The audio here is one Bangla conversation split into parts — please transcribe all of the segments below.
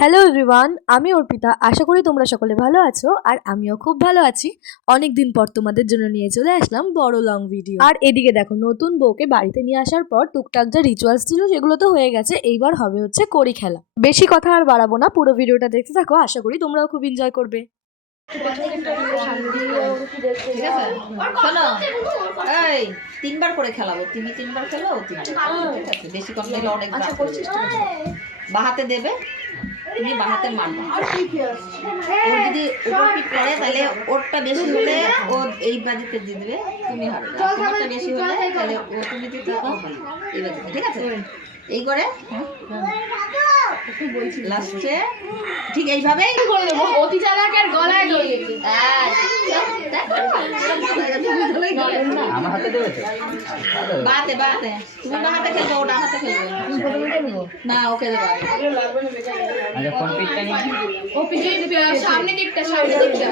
হ্যালো এভরিওয়ান, আমি অর্পিতা। আশা করি তোমরা সকলে ভালো আছো আর আমিও খুব ভালো আছি। অনেকদিন পর তোমাদের জন্য নিয়ে চলে আসলাম বড় লং ভিডিও। আর এদিকে দেখো, নতুন বউকে বাড়িতে নিয়ে আসার পর টুকটাক যা রিচুয়ালস ছিল সেগুলো তো হয়ে গেছে, এইবার হবে হচ্ছে কড়ি খেলা। বেশি কথা আর বাড়াবো না, পুরো ভিডিওটা দেখতে থাকো, আশা করি তোমরাও খুব এনজয় করবে। ঠিক আছে, শোনো, এই 3বার করে খেলাবো, তুমি 3বার খেলো, ঠিক আছে? বেশি কম দিলে অনেক বাহাতে দেবে, তুমি বাহাতে মারবে। ও যদি উপর পিঠ করে তাহলে ওরটা বেশি হলে ও এই বাজিতে দিয়ে দেবে, তুমি হারবে। তোমারটা বেশি হলে তাহলে ও তুমি দিতে এই বাজিতে, ঠিক আছে? এই করে লাস্টে ঠিক এইভাবেই করে দেবো। অতি চালাকের গলায় ধরেছে। আমার হাতে দেবে তো? বাতে বাতে তুমি বাহাতে খেলবে, ওটা হাতে খেলবে। না, ওকে দেবা। আচ্ছা, কোন পিঠটা নিয়ে? ও পিঠে সামনে দিকটা, সামনে দিকটা।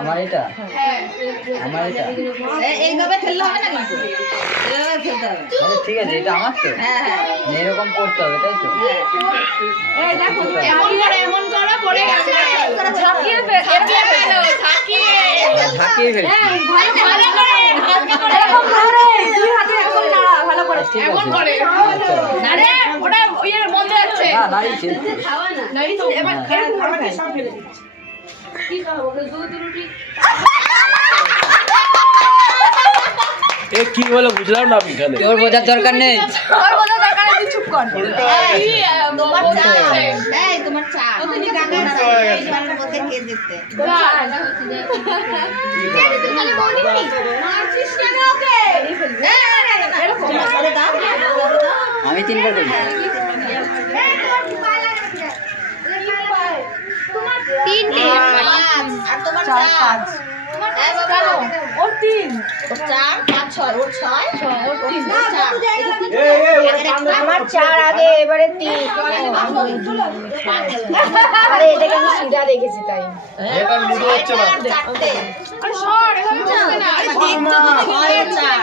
আমার এটা? হ্যাঁ, আমার এটা? এইভাবে খেললে হবে না, কিন্তু এইভাবে খেলতে হবে। আচ্ছা ঠিক আছে, এটা আমার তো? হ্যাঁ হ্যাঁ, এরকম করতে হবে তাই তো? এই দেখো এমন করো করে ঝাঁকিয়ে ফেলো, ঝাঁকিয়ে ফেলছি। ভালো করে হালকা করে এরকম ধরে দুই হাতে এরকম নাড়া, ভালো করে ঠিক এমন আছে। করে। আচ্ছা। আরে ওটা ওইয়ের মধ্যে আছে না, দাঁড়িয়ে খেলছি। নইলে তো এবার আমাকে সব ফেলে দিচ্ছি। কি খাবো, দুধ রুটি। এ কি বলে বুঝলাম না আমি এখানে। তোর বোঝার দরকার নেই। আর বলার দরকার নেই, তুই চুপ কর। তোমার চা, এই তোমার চা তুমি গানা এইবারের মধ্যে কে জিততে তাহলে বলি মারছিস কেন ওকে? এরকম করে দাও, আমি 3বার করি। তিনটে আর তোমার চা 5। ওর 3, ওর 4 5 6, ওর 6 ওর 3 আমার 4 আগে, এবারে 3। আরে এটাকে আমি সিধা রেখেছি তাই। এটা লুডো হচ্ছে না।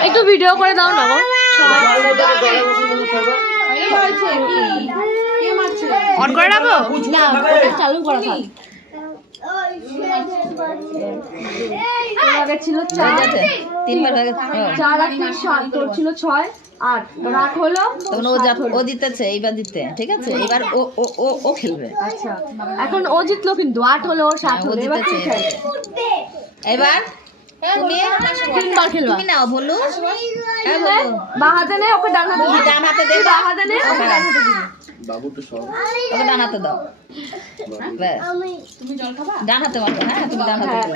একটু ভিডিও করে দাও না গো। অন করে রাখো না, ওটা চালু করা থাক। আগে ছিল 4, 3বার হয়ে গেছে। 4 আর 3 7, তোর ছিল 6 8, 8 হলো। তখন ও জিতেছে, এইবার জিততে, ঠিক আছে? এবার ও ও ও ও খেলবে। আচ্ছা, এখন ও জিতলো কিন্তু 8 হলো, ওর 7 ও হলো, এবার জিতেছে, তুই খেল। এবার তুমি 3বার খেলবা। তুমি নাও, বলু। হ্যাঁ বলু। বাঁ হাতে নে, ওকে ডান হাতে দিবি। ডান হাতে দে, বাঁ হাতে নে, ওকে ডান হাতে দিবি। বাবু তো সব ওকে ডান হাতে দাও। ব্যাস। ডান হাতে মারো, হ্যাঁ তুমি ডান হাতে দাও।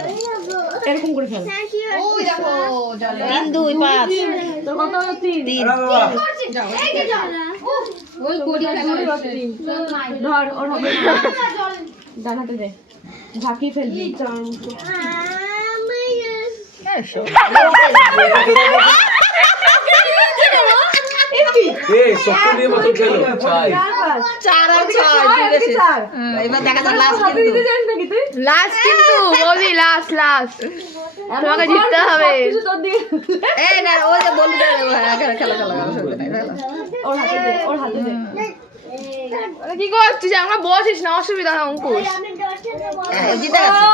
এরকম করে খেল। 3 2 5 তোর কত হলো? 3 ধর, ওর হাতে ডান হাতে দে, ঝাঁকিয়ে ফেলবি। এই সত্য দিয়ে মতো খেলো চাই। 4 আর 6 ঠিক আছে। এবার দেখা যাক লাস্ট হাতে কিন্তু। দিতে জানিস নাকি তুই? লাস্ট কিন্তু বৌদি, লাস্ট তোমাকে এমন জিততে ধর, হবে। সবকিছু তোর দিকে। এই না, ওই যে বলু দে, খেলা খেলা ওর হাতে দে, ওর হাতে দে। কি করছিস? আমরা বসিস না, অসুবিধা হয় অঙ্কুশ। জিতে গেছে।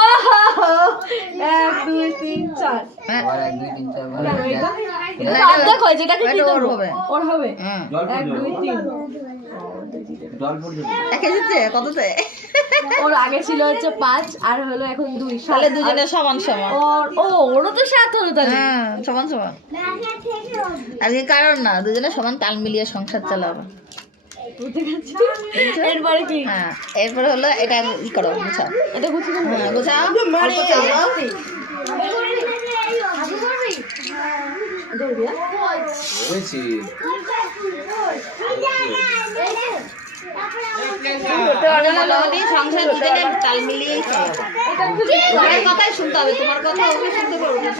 1 2 3 4। আবার 1 2 3 4 কেন এটা? এটা এটা অর্ধেক হয়, যেটাকে কি এটা ওর দেবো? হবে। ওর হবে। হুম। 1 2 3। একে জিতছে কততে? ওর আগে ছিল হচ্ছে 5 আর হলো এখন 2। তাহলে দুজনে সমান সমান। ওরও তো 7 হলো তাহলে। হ্যাঁ, সমান সমান। আজকে কারণ না, দুজনে সমান তাল মিলিয়ে সংসার চালাবো। এরপরে কি? হ্যাঁ, এরপরে হলো এটা ই করো, গুছাও। এটা গুছিয়ে দেবো? হ্যাঁ, গুছাও। অল্প চালাও। ধরবি, হ্যাঁ? হয়েছি মোটামুটি সংসার দুজনে তাল মিলিয়েই চালাবো। তোমার কথাই শুনতে হবে, তোমার কথা ওকে শুনতে পারবো না।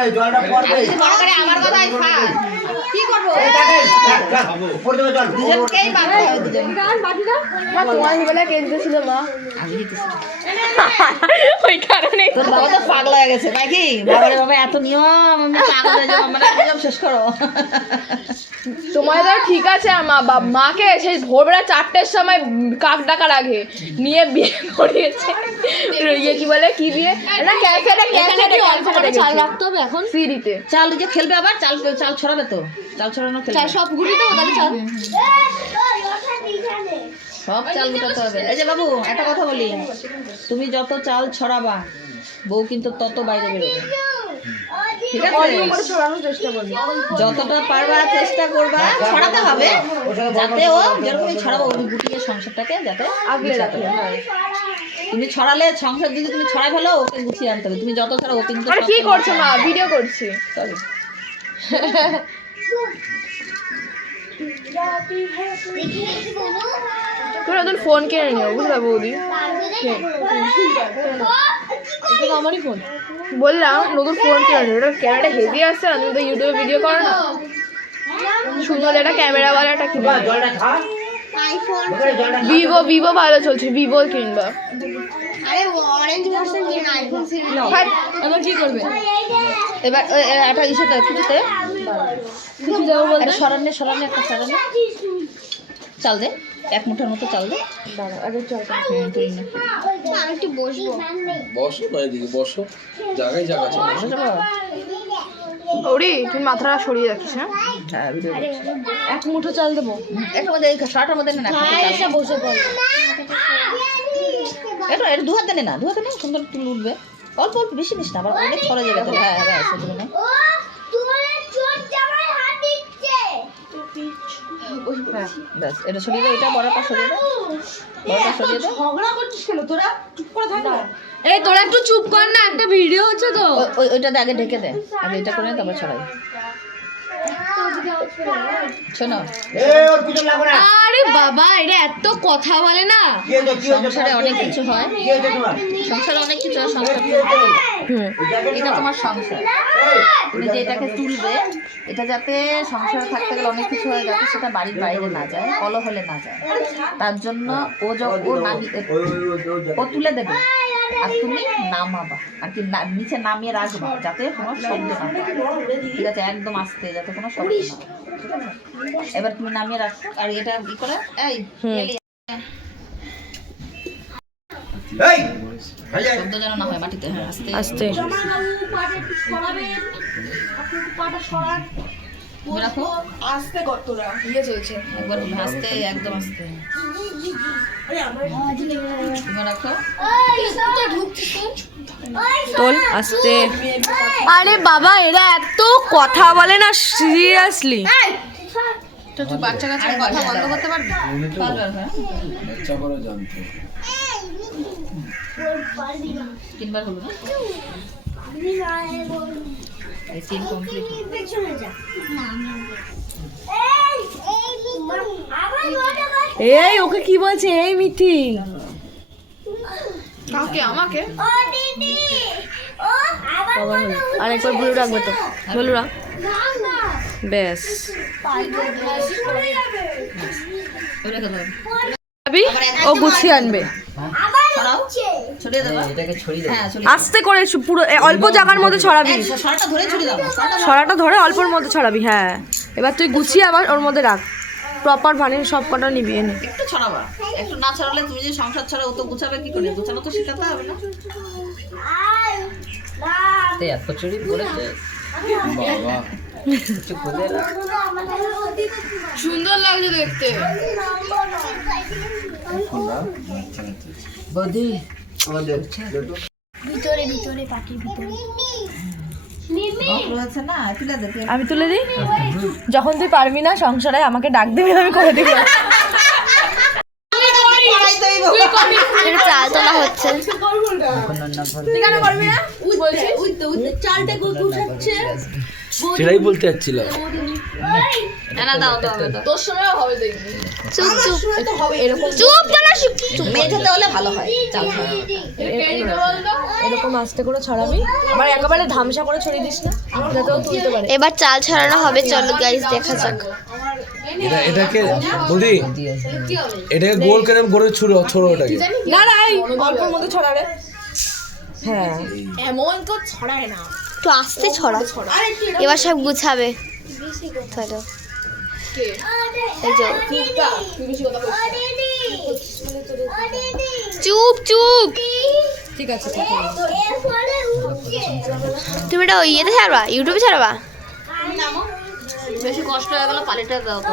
আর যদি মনে করে আমার কথাই থাক, কি করবো দুজনকেই বাঁধতে হবে দুজন মা তোমার মোবাইলে কেঁদে ছিল মা ওই কারণে তোর বাবা তো পাগলা হয়ে গেছে নাকি বাবারে বাবা এত নিয়ম আমি পাগল হয়ে যাবো মানে নিয়ম শেষ করো তোমার তো ঠিক আছে আর মাকে সেই ভোরবেলা 4টের সময় কাক ডাকার আগে নিয়ে বিয়ে করিয়েছে ইয়ে কি বলে কি দিয়ে না ক্যাফেটা চাল রাখতে হবে এখন সিঁড়িতে চাল যে খেলবে আবার চাল চাল ছড়াবে তো চাল ছড়ানো খেলবে সব গুলি দেবো তাহলে চাল সব চাল গুটাতে হবে এই যে বাবু একটা কথা বলি তুমি যত চাল ছড়াবা বউ কিন্তু তত বাইরে বেরোবে ঠিক আছে ছড়ানোর চেষ্টা করবি যতটা পারবা চেষ্টা করবা ছড়াতে হবে যাতে ও যেরকমই ছড়াবো ওই গুটিয়ে সংসারটাকে যাতে আগলে রাখে তুমি ছড়ালে সংসার যদি তুমি ছড়াই ফেলো ওকে গুছিয়ে আনতে হবে তুমি যত ছড়া ও কিন্তু আরে কি করছো মা ভিডিও করছি Sorry. তুমি নতুন ফোন কিনে নিও বুঝলা বৌদি আমারই ফোন বললাম নতুন ফোন কিনে নিও এটা ক্যামেরাটা হেভি আসছে না তুমি তো ইউটিউবে ভিডিও করো না সুন্দর একটা ক্যামেরাওয়ালা একটা কিনবা ভিভো ভালো চলছে ভিভো কিনবা এবার কি করবে এবার একটা ইসেটা কিছুতে কিছু দেবো বলতে একটা সরান্নে একটা সরান্নে চাল দে এক মুঠোর মতো চাল দে তুই না বসো না এদিকে বসো জায়গায় জায়গা আছে ওরি তুমি মাথাটা সরিয়ে রাখিস হ্যাঁ হ্যাঁ ভিডিও এক মুঠো চাল দেবো একটা মধ্যে এই শার্টের মধ্যে না বসে পড়ো এটা দু হাতে নে না দু হাতে নে সুন্দর তুল উঠবে অল্প অল্প বেশি নিস না আবার অনেক ছড়ে যাবে তো হ্যাঁ হ্যাঁ সেগুলো না ব্যাস এটা সরিয়ে দে এটা বড়টা সরিয়ে দে বড়টা সরিয়ে দে ঝগড়া করছিস কেন তোরা চুপ করে থাক না এই তোরা একটু চুপ কর না একটা ভিডিও হচ্ছে তো ওইটা আগে ঢেকে দে আগে এটা করে নে তারপর ছড়াই শোনো আরে বাবা এটা এত কথা বলে না সংসারে অনেক কিছু হয় সংসারে অনেক কিছু হয় সংসার এটা তোমার সংসার তুমি যে এটাকে তুলবে এটা যাতে সংসারে থাকতে গেলে অনেক কিছু হয় যাতে সেটা বাড়ির বাইরে না যায় কলহলে না যায় তার জন্য ও ও তুলে দেবে আর তুমি নামাবা আর কি নিচে নামিয়ে রাখবা যাতে কোনো শব্দ না হয় ঠিক আছে একদম আস্তে যাতে কোনো শব্দ না হয় ঠিক আছে এবার তুমি নামিয়ে রাখো আর এটা ই করে এই শব্দ যেন না হয় মাটিতে হ্যাঁ আস্তে আস্তে তুমি রাখো আস্তে কর তোরা ইয়ে চলছে একবার হলো আস্তে একদম আস্তে তুমি রাখো তোল আস্তে আরে বাবা এরা এত কথা বলে না সিরিয়াসলি তো তুই বাচ্চা কাচ্চার কথা বন্ধ করতে পারবি পারবে হ্যাঁ বাচ্চা করে জানতো তিনবার হলো না এই তিন কমপ্লিট এই ওকে কি বলছে এই মিঠি কাকে আমাকে আর একবার ভুলু রাখবে তো ভুলু রাখ ব্যাস ও গুছিয়ে আনবে ছড়াও ছড়িয়ে দেবা এটাকে ছড়িয়ে দেবো হ্যাঁ ছড়িয়ে আস্তে করে পুরো অল্প জায়গার মধ্যে ছড়াবি সরাটা ধরে ছড়িয়ে দাও ছড়াটা ধরে অল্পর মধ্যে ছড়াবি হ্যাঁ এবার তুই গুছিয়ে আবার ওর মধ্যে রাখ প্রপার ভানির সব কটা নিবি এনে একটু ছড়াবা একটু না ছড়ালে তুমি যে সংসার ছড়া ও তো গুছাবে কি করে গুছানো তো শেখাতে হবে না এত চুরি পড়েছে বাবা কিছু খুলে না। সুন্দর লাগছে দেখতে বৌদি আমাদের রয়েছে না তুলে দে আমি তুলে দিই যখন তুই পারবি না সংসারে আমাকে ডাক দিবি আমি করে দিব তুই করবি এটা চাল তোলা হচ্ছে। তুই কেন করবি না বলছিস সেটাই বলতে চাচ্ছিলাম। না দাও দাও দাও। তোর সময় হবে দেখবি চুপ চুপ তো হবে এরকম চুপ তোলা মেঝেতে হলে ভালো হয় চাল ছাড়া। এরকম আস্তে করে ছড়াবি, আবার একেবারে ধামসা করে ছড়িয়ে দিস না, যাতে ও তুলতে পারে। এবার চাল ছাড়ানো হবে, চলো গাইস দেখা যাক। এটাকে বৌদি এটাকে গোল করে করে ছোড়ো ওটাকে। না না, এই অল্পের মধ্যে ছড়াবে। হ্যাঁ এমন তো ছড়ায় না, একটু আস্তে ছড়া, এবার সব গুছাবে। চলো কে এই যে চুপটা, তুই বেশি কথা বলিস চুপ চুপ। ঠিক আছে, ঠিক আছে। তুমি এটা ইয়েতে ছাড়বা, ইউটিউবে ছাড়বা? বেশি কষ্ট হয়ে গেল পালিটা দাও তো।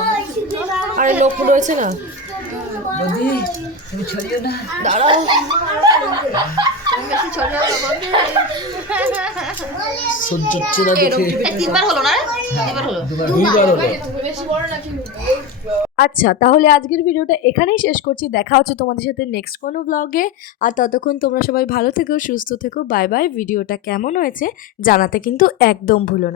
আরে লোক রয়েছে না, বৌদি তুমি ছড়িও না। দাঁড়াও। সহ্য হচ্ছে না দেখে। এই তিনবার হলো না রে? তিনবার হলো। দুইবার হলো। বেশি বড় নাকি? আচ্ছা, তাহলে আজকের ভিডিওটা এখানেই শেষ করছি। দেখা হচ্ছে তোমাদের সাথে নেক্সট কোনো ব্লগে। আর ততক্ষণ তোমরা সবাই ভালো থেকো, সুস্থ থেকো। Bye bye. ভিডিওটা কেমন হয়েছে জানাতে কিন্তু একদম ভুলো না।